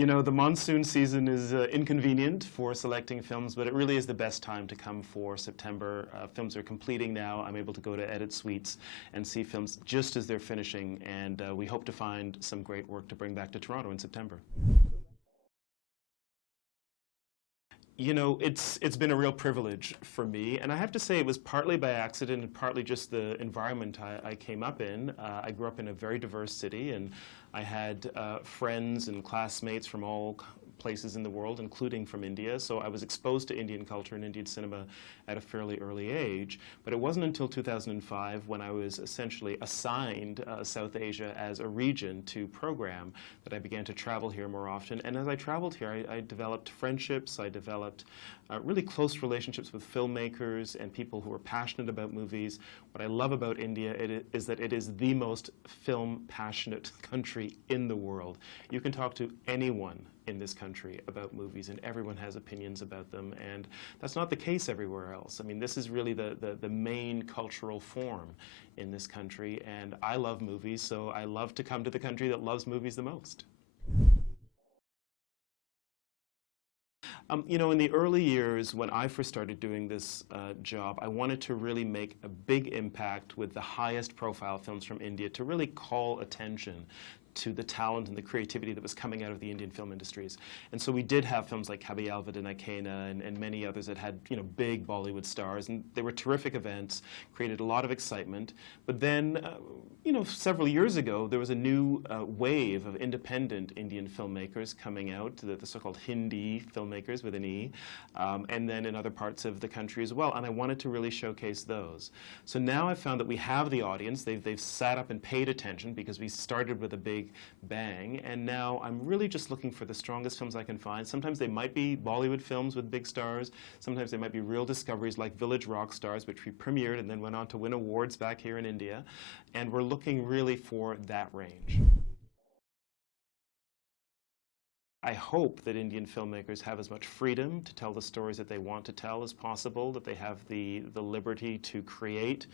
You know, the monsoon season is inconvenient for selecting films, but it really is the best time to come for September. Films are completing now. I'm able to go to edit suites and see films just as they're finishing, and we hope to find some great work to bring back to Toronto in September. You know, it's been a real privilege for me, and I have to say it was partly by accident and partly just the environment I came up in. I grew up in a very diverse city, and I had friends and classmates from all places in the world, including from India, so I was exposed to Indian culture and Indian cinema at a fairly early age. But it wasn't until 2005 when I was essentially assigned South Asia as a region to program that I began to travel here more often. And as I traveled here, I developed friendships, I developed really close relationships with filmmakers and people who are passionate about movies. What I love about India is that it is the most film-passionate country in the world. You can talk to anyone in this country about movies, and everyone has opinions about them, and that's not the case everywhere else. I mean, this is really the main cultural form in this country, and I love movies, so I love to come to the country that loves movies the most. You know, in the early years, when I first started doing this job, I wanted to really make a big impact with the highest profile films from India to really call attention to the talent and the creativity that was coming out of the Indian film industries. And so we did have films like Kabiyal Vidinakena and many others that had, you know, big Bollywood stars, and they were terrific events, created a lot of excitement. But then, you know, several years ago, there was a new wave of independent Indian filmmakers coming out, the so-called Hindi filmmakers with an E, and then in other parts of the country as well. And I wanted to really showcase those. So now I've found that we have the audience. They've sat up and paid attention because we started with a big bang, and now I'm really just looking for the strongest films I can find. Sometimes they might be Bollywood films with big stars. Sometimes they might be real discoveries like Village Rock Stars, which we premiered and then went on to win awards back here in India. And we're looking really for that range. I hope that Indian filmmakers have as much freedom to tell the stories that they want to tell as possible, that they have the liberty to create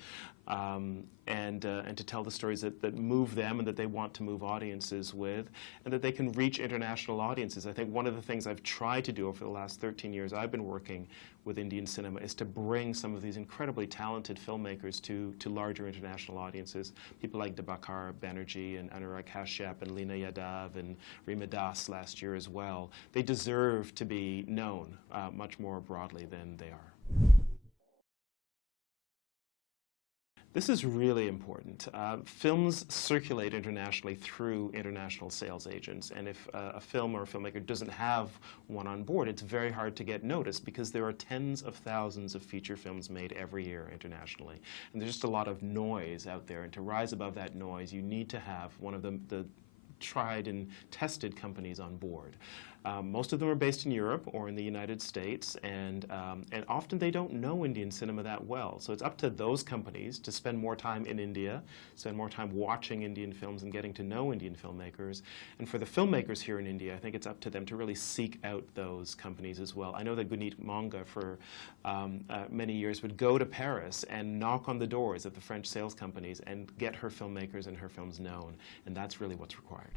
and to tell the stories that move them and that they want to move audiences with, and that they can reach international audiences. I think one of the things I've tried to do over the last 13 years I've been working with Indian cinema is to bring some of these incredibly talented filmmakers to larger international audiences. People like Dibakar Banerjee and Anurag Kashyap and Leena Yadav and Rima last year as well. They deserve to be known much more broadly than they are. This is really important. Films circulate internationally through international sales agents, and if a film or a filmmaker doesn't have one on board, it's very hard to get noticed because there are tens of thousands of feature films made every year internationally. And there's just a lot of noise out there, and to rise above that noise, you need to have one of the tried and tested companies on board. Most of them are based in Europe or in the United States, and often they don't know Indian cinema that well. So it's up to those companies to spend more time in India, spend more time watching Indian films and getting to know Indian filmmakers. And for the filmmakers here in India, I think it's up to them to really seek out those companies as well. I know that Guneet Monga for many years would go to Paris and knock on the doors of the French sales companies and get her filmmakers and her films known, and that's really what's required.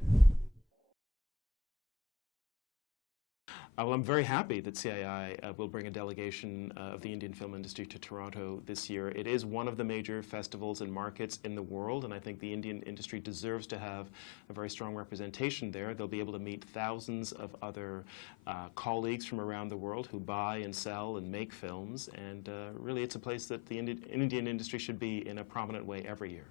Well, I'm very happy that CII will bring a delegation of the Indian film industry to Toronto this year. It is one of the major festivals and markets in the world, and I think the Indian industry deserves to have a very strong representation there. They'll be able to meet thousands of other colleagues from around the world who buy and sell and make films, and really it's a place that the Indian industry should be in a prominent way every year.